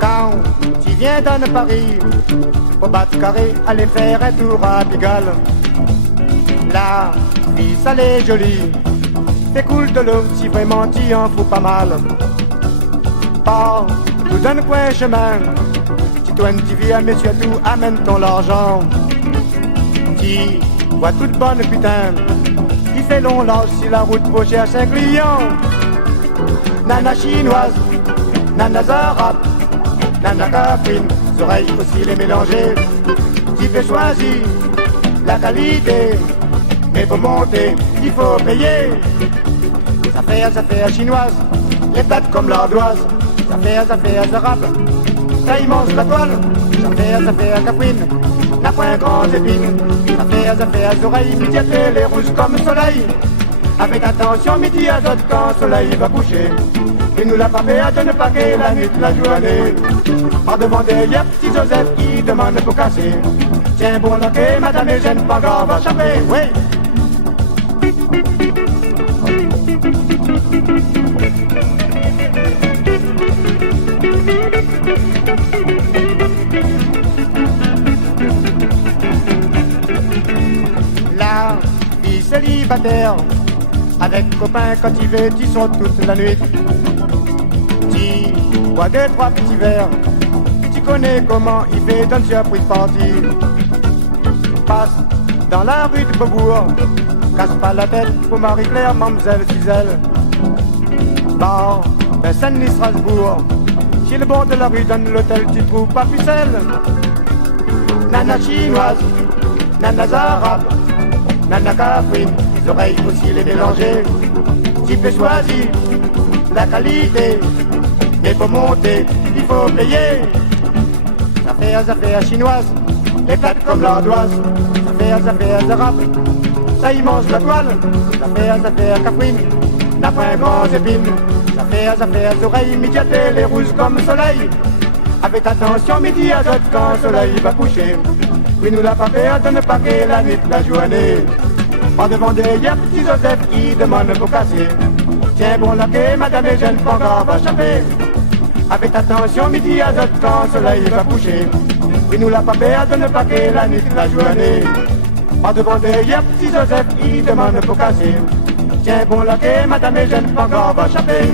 Quand tu viens dans Paris, au bas de carré, aller faire un tour à Pigalle. La vie, ça l'est jolie, c'est cool de l'eau, si vraiment tu en fous pas mal. Pas tout d'un coin chemin, si toi tu viens, mais surtout amène ton argent. Tu vois toute bonne putain, il fait long l'âge si la route pour chercher un client. Nana chinoise, nana arabe, nana cafrine, oreilles aussi les mélanger. Tu peux choisir la qualité, mais pour monter, il faut payer. Ça fait chinoise, les pattes comme l'ardoise. Ça fait arabe, ça y mange la toile. Ça fait cafrine, n'a point grande épine. Ça fait oreilles, midi les rouges comme soleil. Avec attention, midi à d'autres quand le soleil va coucher. Et nous la papé à ne pas que la nuit, la journée. Par devant des yeux, petit Joseph qui demande pour casser. Tiens bon loquet, madame et gêne pas grave à chaper, oui. La vie célibataire, avec copains quand il veut, tu sors toute la nuit. Tu bois deux, trois petits verres, tu connais comment il fait dans le surprise party. Passe dans la rue de Beaubourg, casse pas la tête pour Marie-Claire, Mamselle, Gisèle. Bar de Saint-Denis-Strasbourg, sur le bord de la rue, dans l'hôtel, tu trouves pas pucelle. Nana chinoise, nana arabe, nana cafrine, les oreilles aussi les mélanger. Tu peux choisir la qualité, mais pour monter, il faut payer. Ça fait chinoise, les plates comme l'ardoise. Ça fait arabe, ça y mange la toile. Ça fait cafrine, n'a pas un grand épine. Ça fait oreilles midiatées, les rouges comme le soleil. Avec attention, midi à d'autres quand le soleil va coucher. Oui, nous la papé de ne pas que la nuit, la journée. En devant des yeux, petit Joseph qui demande pour casser. Tiens bon loquet, madame et jeune, pas grave à chaper. Avec attention, midi à d'autres quand le soleil va coucher. Oui, nous la papé de ne pas que la nuit, la journée. En devant des yeux, petit Joseph qui demande pour casser. Tiens bon loquet, madame et jeune, pas grave à chaper.